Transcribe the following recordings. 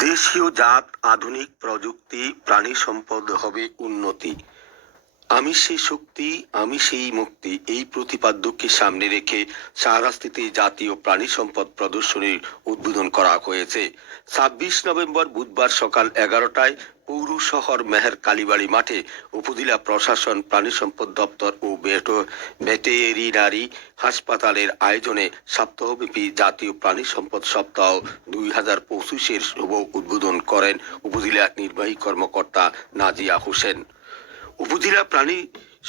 দেশীয় জাত, আধুনিক প্রযুক্তি, প্রাণী সম্পদ হবে উন্নতি। আমি সেই শক্তি, আমি সেই মুক্তি, এই প্রতিপাদ্যকে সামনে রেখে শাহরাস্তিতে জাতীয় প্রাণী সম্পদ প্রদর্শনীর উদ্বোধন করা হয়েছে। ২৬ নভেম্বর বুধবার সকাল ১১টায় পৌর শহর মেহের কালীবাড়ি মাঠে উপজেলা প্রশাসন, প্রাণী সম্পদ দপ্তর ও ভেটেরিনারি হাসপাতালের আয়োজনে সপ্তাহব্যাপী জাতীয় প্রাণী সম্পদ সপ্তাহ ২০২৫-এর শুভ উদ্বোধন করেন উপজেলা নির্বাহী কর্মকর্তা নাজিয়া হোসেন। উপজেলা প্রাণী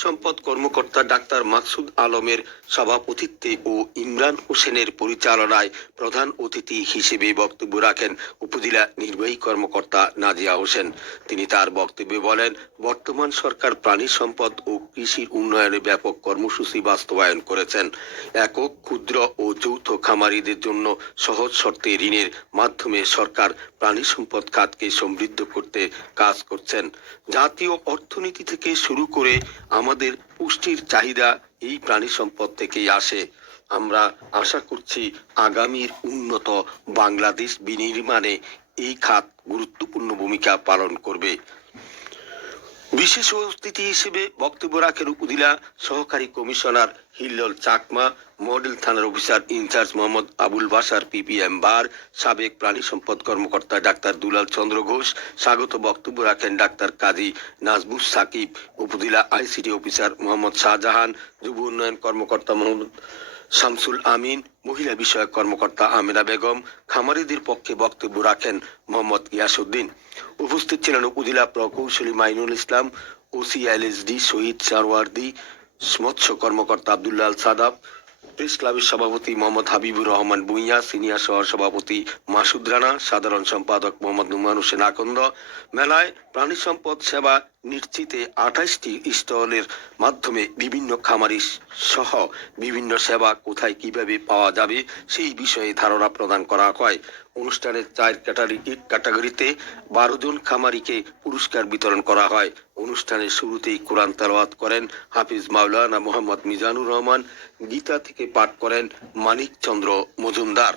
সম্পদ কর্মকর্তা ডাক্তার মাকসুদ আলমের সভাপতিত্বে ও ইমরান হোসেনের পরিচালনায় প্রধান অতিথি হিসেবে বক্তব্য রাখেন উপজেলা নির্বাহী কর্মকর্তা নাজিয়া হোসেন। তিনি তার বক্তব্যে বলেন, বর্তমান সরকার প্রাণী সম্পদ ও কৃষির উন্নয়নে ব্যাপক কর্মসূচি বাস্তবায়ন করেছেন। একক, ক্ষুদ্র ও যৌথ খামারিদের জন্য সহজ শর্তে ঋণের মাধ্যমে সরকার প্রাণী সম্পদ খাতকে সমৃদ্ধ করতে কাজ করছেন। জাতীয় অর্থনীতি থেকে শুরু করে আমাদের পুষ্টির চাহিদা এই প্রাণী সম্পদ থেকেই আসে। আমরা আশা করছি আগামীর উন্নত বাংলাদেশ বিনির্মাণে এই খাত গুরুত্বপূর্ণ ভূমিকা পালন করবে। বিশেষ অতিথি হিসেবে বক্তব্য রাখেন উপজেলা সহকারী কমিশনার হিল্লোল চাকমা, মডেল থানার officer incharge Mohammad Abul Bashar PPM bar, সাবেক প্রাণী সম্পদ কর্মকর্তা ডাক্তার দুলাল চন্দ্র ঘোষ। স্বাগত বক্তব্য রাখেন ডাক্তার কাজী নাজমুস সাকিব, উপজেলা আইসিটি অফিসার মোহাম্মদ শাহজাহান, যুব উন্নয়ন কর্মকর্তা মোহাম্মদ শামসুল আমিন, মহিলা বিষয়ক কর্মকর্তা আমেনা বেগম। খামারিদের পক্ষে বক্তব্য রাখেন মোহাম্মদ ইয়াসউদ্দিন। উপস্থিত ছিলেন উপজেলা প্রকৌশলী মাইনুল ইসলাম, ওসি এলএসডি শহীদ সারওয়ার্দী, মৎস্য কর্মকর্তা আব্দুল্লাহ সাদাব, প্রেস ক্লাবের সভাপতি মোহাম্মদ হাবিবুর রহমান ভূঁইয়া, সিনিয়র সহ সভাপতি মাসুদ রানা, সাধারণ সম্পাদক মোহাম্মদ নুমান হোসেন আকন্দ। মেলায় প্রাণী সম্পদ সেবা নিশ্চিতে ২৮টি স্টলের মাধ্যমে বিভিন্ন খামারি সহ বিভিন্ন সেবা কোথায় কিভাবে পাওয়া যাবে সেই বিষয়ে ধারণা প্রদান করা হয়। অনুষ্ঠানের ৪ ক্যাটাগরিতে ১২ জন খামারিকে পুরস্কার বিতরণ করা হয়। অনুষ্ঠানের শুরুতেই কোরআন তেলাওয়াত করেন হাফিজ মাওলানা মোহাম্মদ মিজানুর রহমান, গীতা থেকে পাঠ করেন মানিক চন্দ্র মজুমদার।